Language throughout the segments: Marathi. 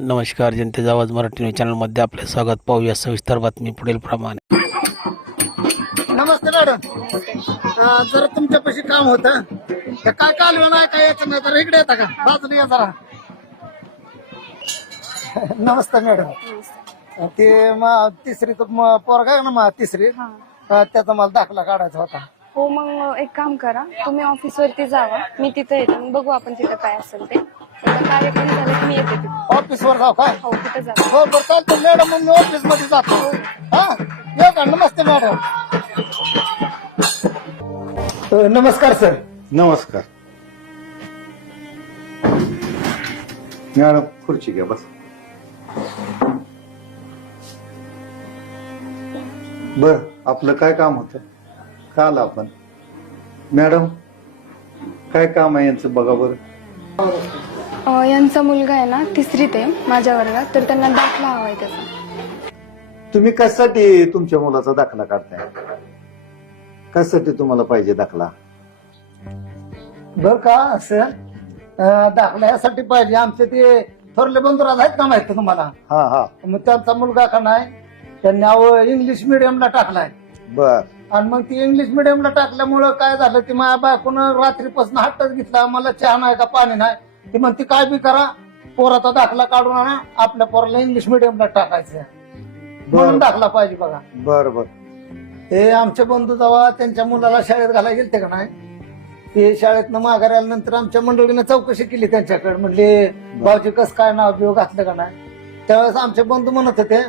नमस्कार जनतेचा आवाज मराठी न्यूज मध्ये आपले स्वागत पाहूया सविस्तर बातमी पुढील प्रमाणे नमस्ते मॅडम जर तुमच्यापाशी काम होतं काय काल नाही काय येत नाही तर इकडे येता का बाजूला या जरा नमस्ते मॅडम ते मग तिसरी पोरगा आहे ना मग तिसरी त्याचा मला दाखला काढायचा होता हो मग एक काम करा तुम्ही ऑफिस वरती जावा मी तिथे येतो बघू आपण तिथे काय असेल ते ऑफिस वर जाऊ काय हो, हो बर चालतो मॅडम मग मी ऑफिस मध्ये जातो हा का नमस्ते मॅडम नमस्कार सर नमस्कार मॅडम खुर्ची घ्या बस बर आपलं काय काम होतं काल आपण मॅडम काय काम आहे यांचं बघा बरं यांचा मुलगा आहे ना तिसरीत आहे माझ्या वर्गात तर त्यांना दाखला हवाय त्याचा तुम्ही कशासाठी तुमच्या मुलाचा दाखला काढताय कशासाठी तुम्हाला पाहिजे दाखला बर का असं दाखला यासाठी पाहिजे आमचे ते थोरले बंधुराज आहेत का माहित तुम्हाला हा हा मग त्यांचा मुलगा का नाही त्यांनी अव इंग्लिश मिडियमला टाकलाय बर आणि मग ती इंग्लिश मिडियमला टाकल्यामुळं काय झालं की माझ्या बायकोनं रात्रीपासून हट्टच घेतला मला चहा नाही का पाणी नाही ती म्हणते काय बी करा पोराचा दाखला काढून आणा आपल्या पोराला इंग्लिश मिडियमला टाकायचं म्हणून दाखला पाहिजे बघा बरोबर बर ते आमचे बंधू जावा त्यांच्या मुलाला शाळेत घालायला गेलते का नाही ते शाळेतनं माघार आल्यानंतर आमच्या मंडळीने चौकशी केली त्यांच्याकडे म्हणले भाऊजी कस काय नाव बिव घातलं का नाही त्यावेळेस आमचे बंधू म्हणत होते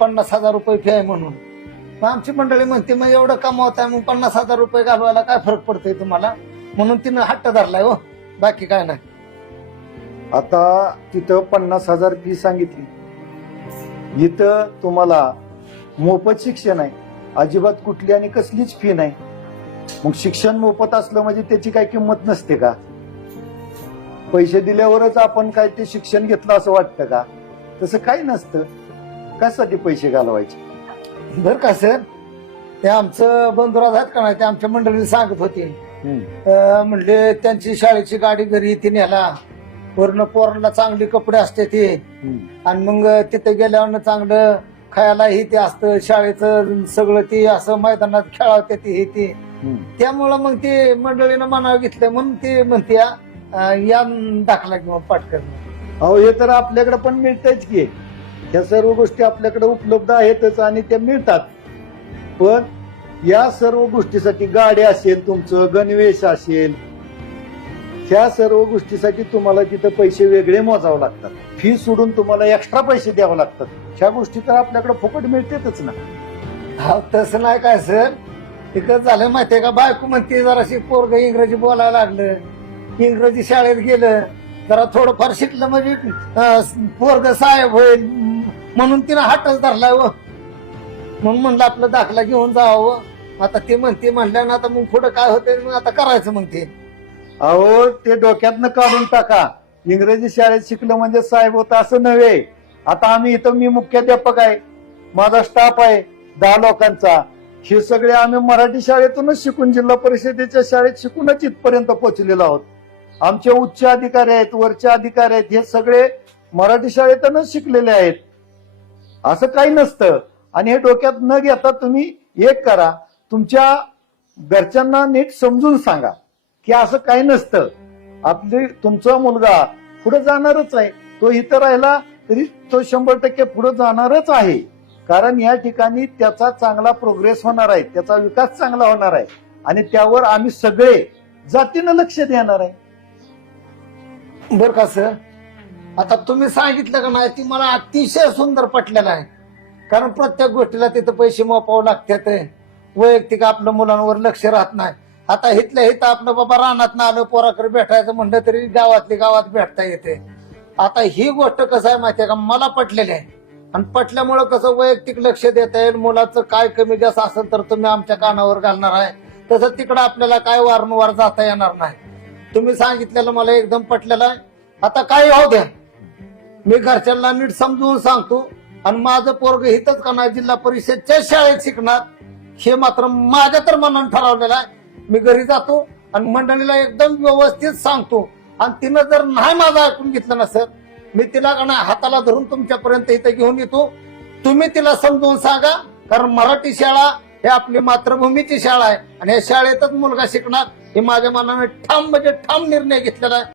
पन्नास हजार रुपये फी आहे म्हणून आमची मंडळी म्हणते मग एवढं कमावत आहे मग पन्नास हजार रुपये घालवायला काय फरक पडतोय तुम्हाला म्हणून तिनं हट्ट धरलाय हो बाकी काय नाही आता तिथं पन्नास हजार फी सांगितली इथं तुम्हाला मोफत शिक्षण आहे अजिबात कुठली आणि कसलीच फी नाही मग शिक्षण मोफत असलं म्हणजे त्याची काही किंमत नसते का पैसे दिल्यावरच आपण काय ते शिक्षण घेतलं असं वाटतं का तसं काही नसतं कशासाठी पैसे घालवायचे बर का सर ते आमचं बंधुराज आहेत का नाही ते आमच्या मंडळीने सांगत होते म्हणजे त्यांची शाळेची गाडी घरी इथे नेला पूर्ण पोरांना चांगले कपडे असते ते आणि मग तिथे गेल्यावर चांगलं खायला ते असतं शाळेचं सगळं ते असं मैदानात खेळावते ते हे ते त्यामुळं मग ते मंडळीनं मनावर घेतलं म्हणून ते म्हणते या दाखला किंवा पाठकर अहो हे तर आपल्याकडे पण मिळतच की ह्या सर्व गोष्टी आपल्याकडे उपलब्ध आहेतच आणि त्या मिळतात पण या सर्व गोष्टीसाठी गाडी असेल तुमचं गणवेश असेल ह्या सर्व गोष्टीसाठी तुम्हाला तिथं पैसे वेगळे मोजावे लागतात फी सोडून तुम्हाला एक्स्ट्रा पैसे द्यावे लागतात ह्या गोष्टी तर आपल्याकडे फुकट मिळतेच ना हा तसं नाही काय सर तिथं झालं माहितीये का बायको म्हणते जराशी पोरग इंग्रजी बोलायला लागलं इंग्रजी शाळेत गेलं जरा थोडंफार शिकलं म्हणजे पोरग साहेब होईल म्हणून तिनं हाटच धरला हो. म्हणून म्हणलं आपला दाखला घेऊन जावं आता ते म्हणते म्हणल्यानं आता मग पुढं काय होते आता करायचं मग ते अहो ते डोक्यातनं काढून टाका इंग्रजी शाळेत शिकलं म्हणजे साहेब होतं असं नव्हे आता आम्ही इथं मी मुख्याध्यापक आहे माझा स्टाफ आहे दहा लोकांचा हे सगळे आम्ही मराठी शाळेतूनच शिकून जिल्हा परिषदेच्या शाळेत शिकूनच इथपर्यंत पोहोचलेलो आहोत आमचे उच्च अधिकारी आहेत वरचे अधिकारी आहेत हे सगळे मराठी शाळेतूनच शिकलेले आहेत असं काही नसतं आणि हे डोक्यात न घेता तुम्ही एक करा तुमच्या घरच्यांना नीट समजून सांगा की असं काही नसतं आपली तुमचा मुलगा पुढे जाणारच आहे तो इथं राहिला तरी तो शंभर टक्के पुढे जाणारच आहे कारण या ठिकाणी त्याचा चांगला प्रोग्रेस होणार आहे त्याचा विकास चांगला होणार आहे आणि त्यावर आम्ही सगळे जातीनं लक्ष देणार आहे बर का सर आता तुम्ही सांगितलं का नाही ती मला अतिशय सुंदर पटलेलं आहे कारण प्रत्येक गोष्टीला तिथं पैसे मोपावं लागतात वैयक्तिक आपलं मुलांवर लक्ष राहत नाही आता हिथल्या हित आपलं बाबा रानात आलं पोराकडे भेटायचं म्हणलं तरी गावातली गावात भेटता येते आता ही गोष्ट कसं आहे माहितीये का मला पटलेली आहे आणि पटल्यामुळं कसं वैयक्तिक लक्ष देता येईल मुलाचं काय कमी जास्त असेल तर तुम्ही आमच्या कानावर घालणार आहे तसं तिकडं आपल्याला काय वारंवार जाता येणार नाही तुम्ही सांगितलेलं मला एकदम पटलेलं आहे आता काय हो द्या मी घरच्यांना नीट समजून सांगतो आणि माझं पोरग हितच करणार जिल्हा परिषदच्या शाळेत शिकणार हे मात्र माझ्या तर मनानं ठरवलेलं आहे मी घरी जातो आणि मंडळीला एकदम व्यवस्थित सांगतो आणि तिनं जर नाही माझं ऐकून घेतलं नसत मी तिला हाताला धरून तुमच्यापर्यंत इथं घेऊन येतो तुम्ही तिला समजून सांगा कारण मराठी शाळा हे आपली मातृभूमीची शाळा आहे आणि या शाळेतच मुलगा शिकणार हे माझ्या मनाने ठाम म्हणजे ठाम निर्णय घेतलेला आहे